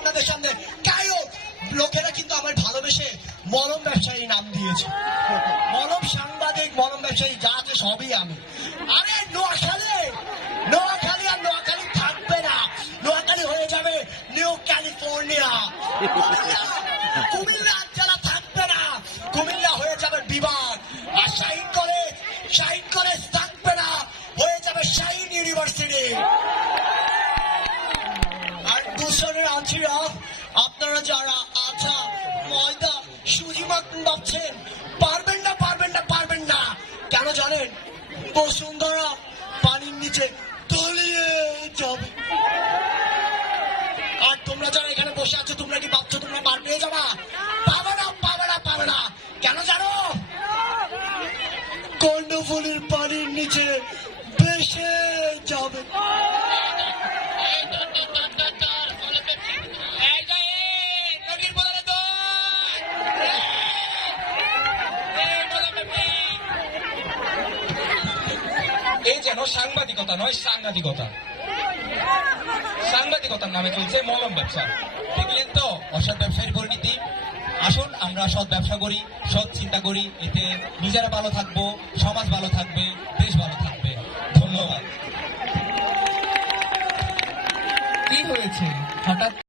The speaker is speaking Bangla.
আপনাদের সামনে গায়ক। লোকেরা কিন্তু আমার ভালোবেসে মলম ব্যবসায়ী নাম দিয়েছে। মলম সাংবাদিক, মলম ব্যবসায়ী যা আছে সবই আমি। আরে নোয়াখালী আর নোয়াখালী থাকবে না, নোয়াখালী হয়ে যাবে নিউ ক্যালিফোর্নিয়া। কুমিল্লা জেলা থাকবে না, কুমিল্লা হয়ে যাবে বিভাগ। আর শাহিন কলেজ থাকবে না, হয়ে যাবে শাহিন ইউনিভার্সিটি। আর দূষণের আছিরা আপনারা যারা আছা ময়দা সুজি মাখুন ভাবছেন, পারবেন না। কেন জানেন? বসুন্ধরা পানির নিচে তলিয়ে যাবে। আর তোমরা যারা এখানে বসে আছো, তোমরা কি ভাবছো তোমরা পার পেয়ে যাবা? পাবে না। কেন জানো? কর্ণফুলীর পানির নিচে ভেসে যাবে। এই যেন সাংবাদিকতা নয়, সাংবাদিকতার নামে চলছে মলম ব্যবসা। দেখলেন তো অসৎ ব্যবসায়ীর পরিণতি। আসুন আমরা সৎ ব্যবসা করি, সৎ চিন্তা করি, এতে নিজেরা ভালো থাকবো, সমাজ ভালো থাকবে, দেশ ভালো থাকবে। ধন্যবাদ। কি হয়েছে হঠাৎ?